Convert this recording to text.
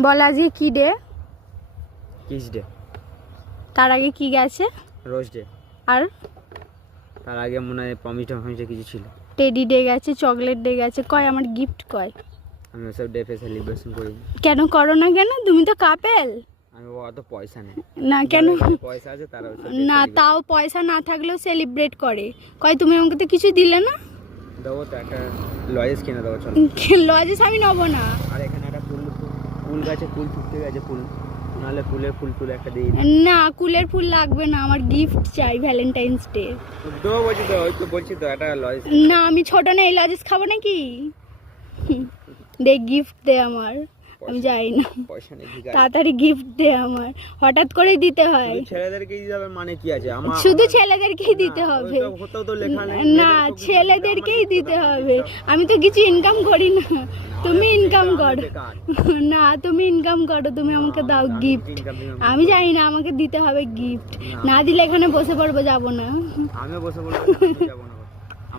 বল আজকে কি day? Kiss day. তার আগে কি গেছে? Rose day. আর তার আগে মনে হয় প্রমিস কিছু ছিল। টেডি ডে গেছে, চকলেট ডে গেছে, কয় আমার গিফট কয়? আমি ওসব ডে ফে সেলিব্রেশন করি। কেন করো না কেন? তুমি তো কাপেল। আমি অত পয়সা নেই। না কেন? পয়সা আছে তারা না তাও পয়সা না থাকলেও সেলিব্রেট করে। কয় তুমি আমাকে তো কিছু দিলে না। দেবো তো, একটা লজেস কিনে দেবো চলো। লজেস আমি নেবো না। আর এখানে একটা ফুল গাছে ফুল ফুটতে গেছে, ফুল নাহলে ফুলের ফুল তুলে একটা দিই। না কুলের ফুল লাগবে না, আমার গিফট চাই ভ্যালেন্টাইন্স ডে। দেবো বলছি তো, ওই তো বলছি তো একটা লজেস। না আমি ছোট না, এই লজেস খাবো নাকি? দে গিফট দে আমার, আমি যাই না। পয়সা নেই, ঠিক আছে তাড়াতাড়ি গিফট দে আমার, হঠাৎ করেই দিতে হয়। ছেলেদেরকে দিতে হবে মানে কি আছে? আমার শুধু ছেলেদেরকেই দিতে হবে? কোথাও তো লেখা নেই। না ছেলেদেরকেই দিতে হবে। আমি তো কিছু ইনকাম করি না, তুমি ইনকাম করো। না তুমি ইনকাম করো, তুমি আমাকে দাও গিফট। আমি জানি না, আমাকে দিতে হবে গিফট। না দিলে এখানে বসে পড়বো, যাবো না। আমিও বসে বলবো যাবো না।